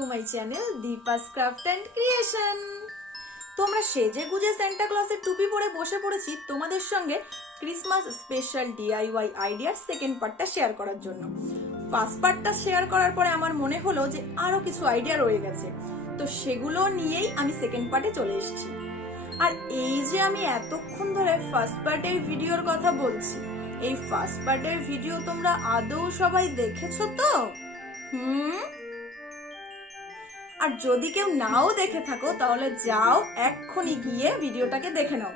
To my channel Deepa's craft and creation. তোমরা সেজে গুজে সান্টা ক্লসের টুপি পরে বসে পড়েছি তোমাদের সঙ্গে ক্রিসমাস স্পেশাল ডিআইওয়াই আইডিয়ার সেকেন্ড পার্টটা শেয়ার করার জন্য। ফার্স্ট পার্টটা শেয়ার করার পরে আমার মনে হলো যে আরো কিছু আইডিয়া রয়ে গেছে, তো সেগুলো নিয়েই আমি সেকেন্ড পার্টে চলে এসেছি। আর এই যে আমি এতক্ষণ ধরে ফার্স্ট পার্টের ভিডিওর কথা বলছি, এই ফার্স্ট পার্টের ভিডিও তোমরা আদৌ সবাই দেখেছো তো? আর যদি কেউ নাও দেখে থাকো তাহলে যাও এক্ষুনি গিয়ে ভিডিওটাকে দেখে নাও।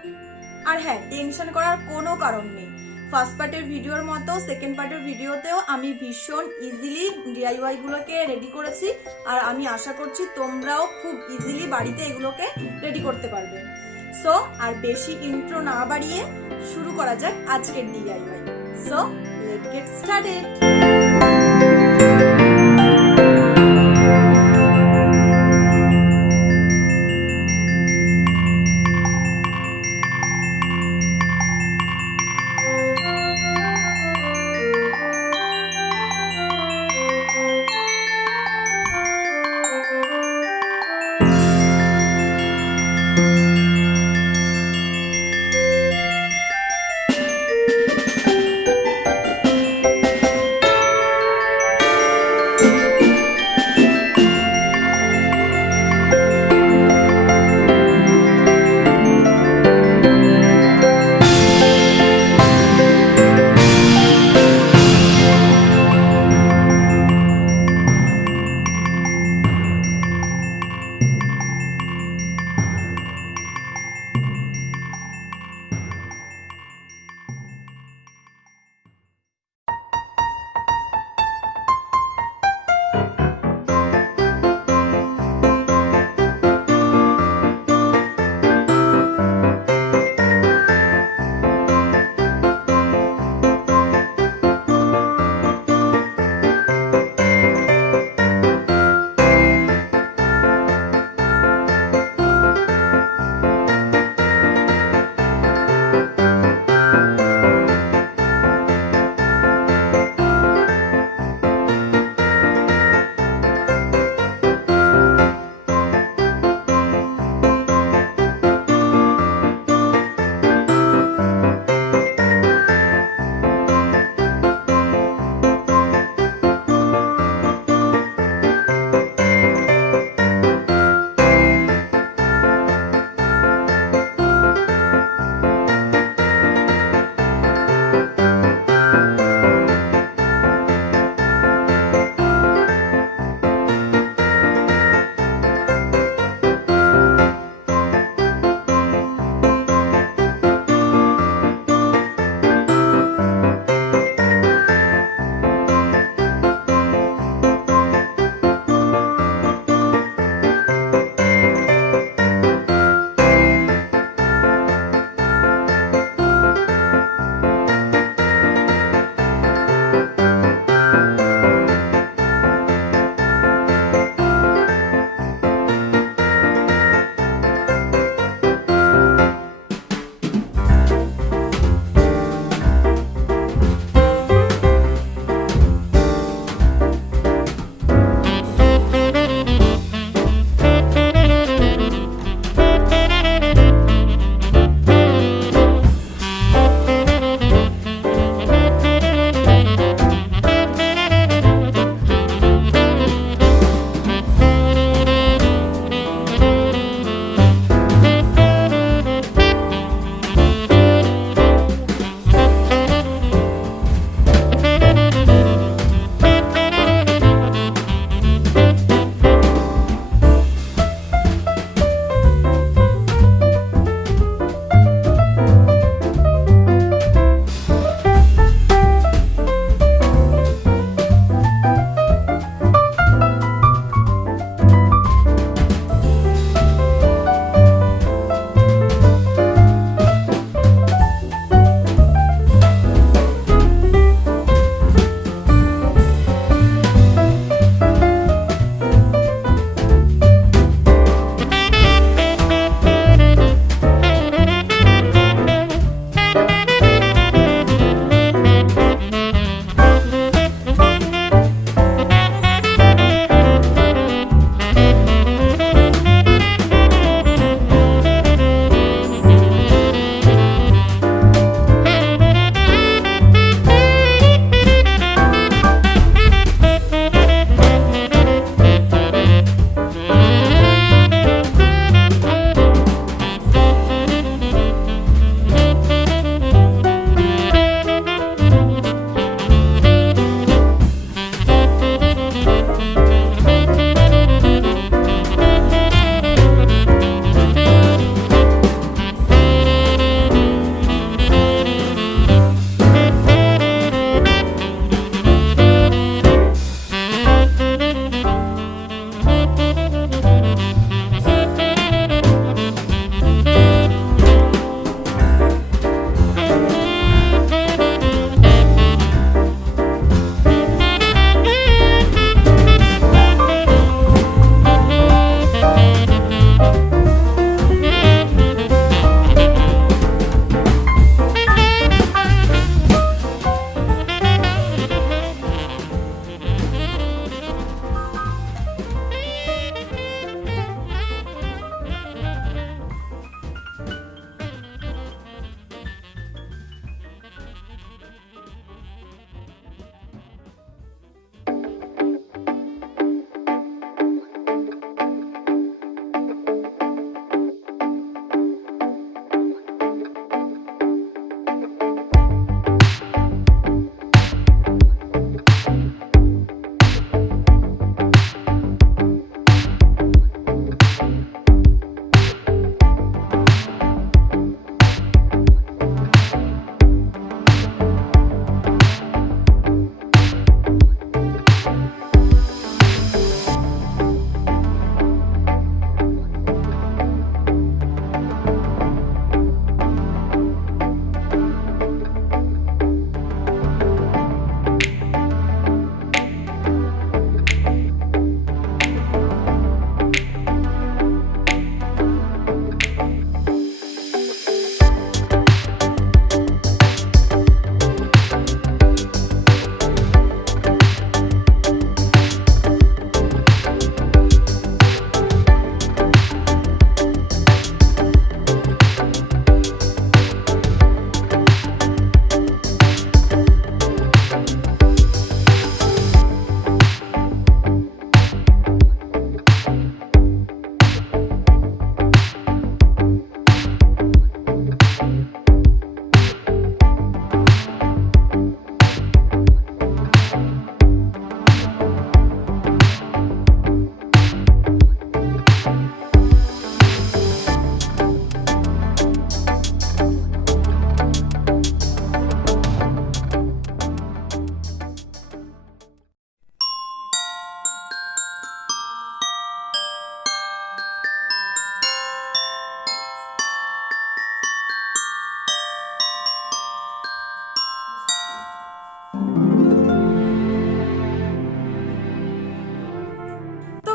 আর হ্যাঁ, টেনশন করার কোনো কারণ নেই, ফার্স্ট পার্টের ভিডিওর মতো সেকেন্ড পার্টের ভিডিওতেও আমি ভীষণ ইজিলি ডিআইওয়াই গুলোকে রেডি করেছি। আর আমি আশা করছি তোমরাও খুব ইজিলি বাড়িতে এগুলোকে রেডি করতে পারবে। সো আর বেশি ইন্ট্রো না বাড়িয়ে শুরু করা যাক আজকের DIY. So let's get started.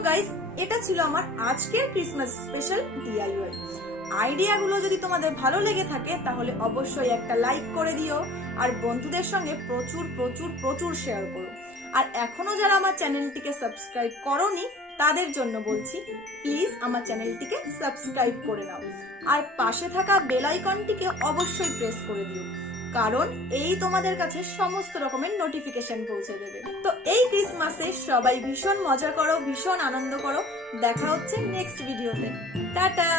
Guys, এটা ছিল আমার আজকের ক্রিসমাস স্পেশাল ডিআইওয়াই। আইডিয়াগুলো যদি তোমাদের ভালো লেগে থাকে তাহলে অবশ্যই একটা লাইক করে দিও, আর বন্ধুদের সঙ্গে প্রচুর প্রচুর প্রচুর শেয়ার করো। আর এখনো যারা আমার চ্যানেলটিকে সাবস্ক্রাইব করোনি তাদের জন্য বলছি, প্লিজ আমার চ্যানেলটিকে সাবস্ক্রাইব করে নাও, আর পাশে থাকা বেল আইকনটিকে অবশ্যই প্রেস করে দিও, কারণ এই তোমাদের কাছে সমস্ত রকমের নোটিফিকেশন পৌঁছে দেবে। তো এই ক্রিসমাসে সবাই ভীষণ মজা করো, ভীষণ আনন্দ করো। দেখা হচ্ছে নেক্সট ভিডিওতে। টাটা।